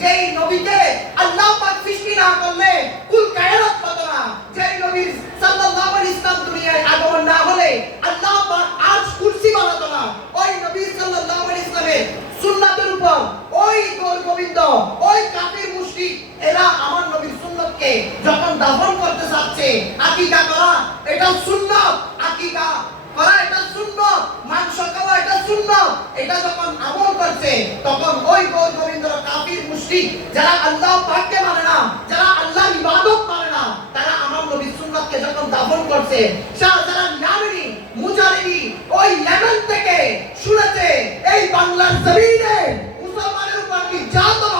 যেই নবীকে আল্লাহ পাক সৃষ্টি না করলে কুল কায়নাত হতো না। যেই নবীর সাল্লাল্লাহু আলাইহি ইসলাম দুনিয়ায় আগমন না হলে আল্লাহ পাক আজ কুরসি বানাতো না। ওই নবী সাল্লাল্লাহু আলাইহি ইসলামের সুন্নাতের উপর ওই গোর গোবিন্দ, ওই কাফির মুশরিক, এরা আমার নবীর সুন্নতকে যখন দাফন করতে চাচ্ছে আকিকা করা, এটা সুন্নত আকিকা করা এটা সুন্নত মাংস খাওয়া এটা সুন্নত এটা যখন আমল করছে, তখন ওই গৌর গোবিন্দর কাফির মুশরিক, যারা আল্লাহ পাককে মানে না, যারা আল্লাহ ইবাদত মানে না, তারা আমার নবীর সুন্নতকে যখন দাফন করছে ইয়ামিনী মুজারিবি ওই ইয়েমেন থেকে শুনেছে, এই বাংলার জমিনে মুসলমানের উপর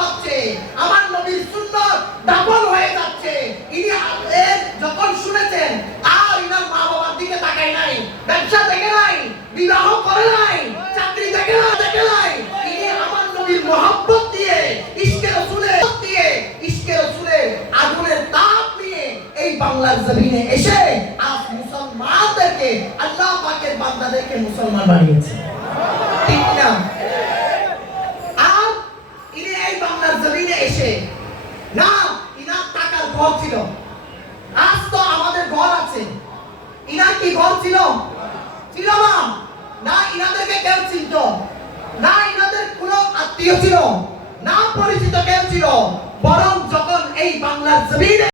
হচ্ছে, আমার নবীর সুন্নত দাফন হয়ে যাচ্ছে। ইনি যখন শুনেছেন, আর ইনার মা বাবার দিকে তাকাই নাই, ব্যবসা দেখে নাই, বিবাহ বাংলার জমিনে এসে আজ মুসলমানদেরকে আল্লাহ পাকের বান্দাদেরকে মুসলমান বানিয়েছে। ঠিক না আর ইনি এই বাংলার জমিনে এসে, না টাকার ঘর ছিল। আজ তো আমাদের ঘর আছে। ইনার কি ঘর ছিল? ছিল না। না ইনাদেরকে কেউ চিনত। না ইনাদের কোনো আত্মীয় ছিল। না পরিচিত কেউ ছিল। বরং যখন এই বাংলার জমিনে